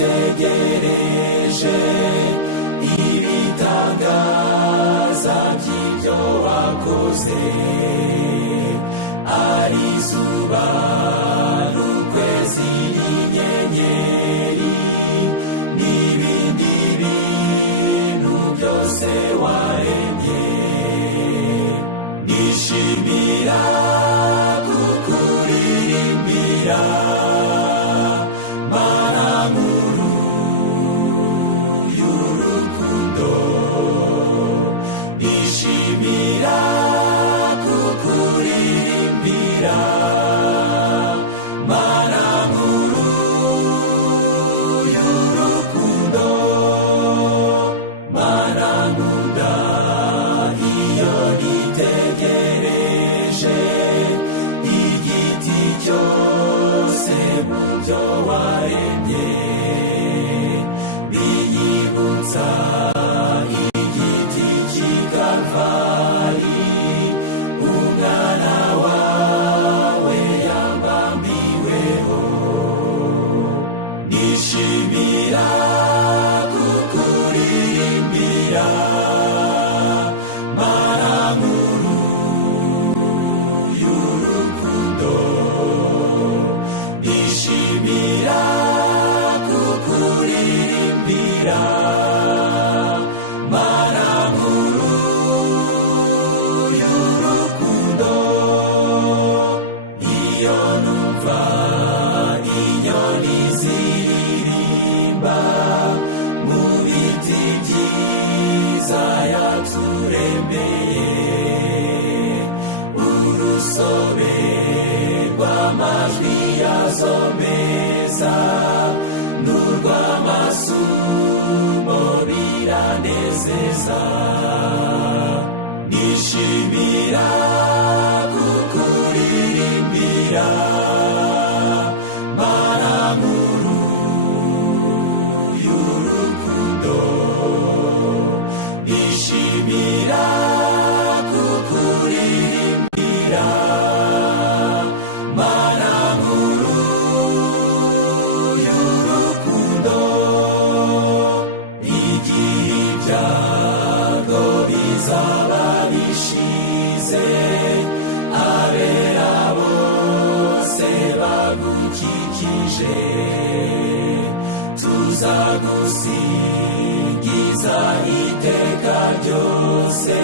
nitegereje ibitangaza by'ibyo wakoze, ari izuba n'ukwezi n'inyenyeri n'ibindi bintu byose waremye, nishimira kukuririmbira mana nkuru y'urukundo, nishimira kukuririmbira mana nkuru y'urukundo, mana nkunda iyo nitegereje igiti cyose mu byo waremye, binyibutsa igiti cy'i Kalvari umwana wawe yambambiweho, nishimira kukuririmbira mana nkuru y'urukundo, nishimira kukuririmbira mana nkuru y'urukundo. Iyo numva inyoni ziririmba mu biti byiza yaturemeye, urusobe rw'amajwi yazo meza n'urw'amasumo biranezeza, nishimira kukuririmbira mana nkuru y'urukundo, nishimira kukuririmbira mana nkuru y'urukundo. Igihe ibyago bizaba bishize, abera bose bagukikije, tuzagusingiza iteka ryose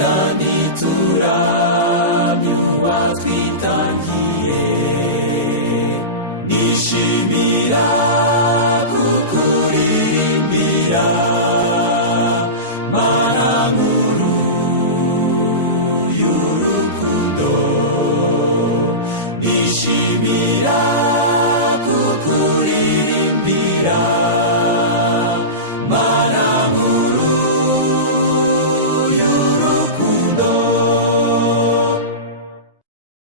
kandi turamye uwatwitangiye, nishimira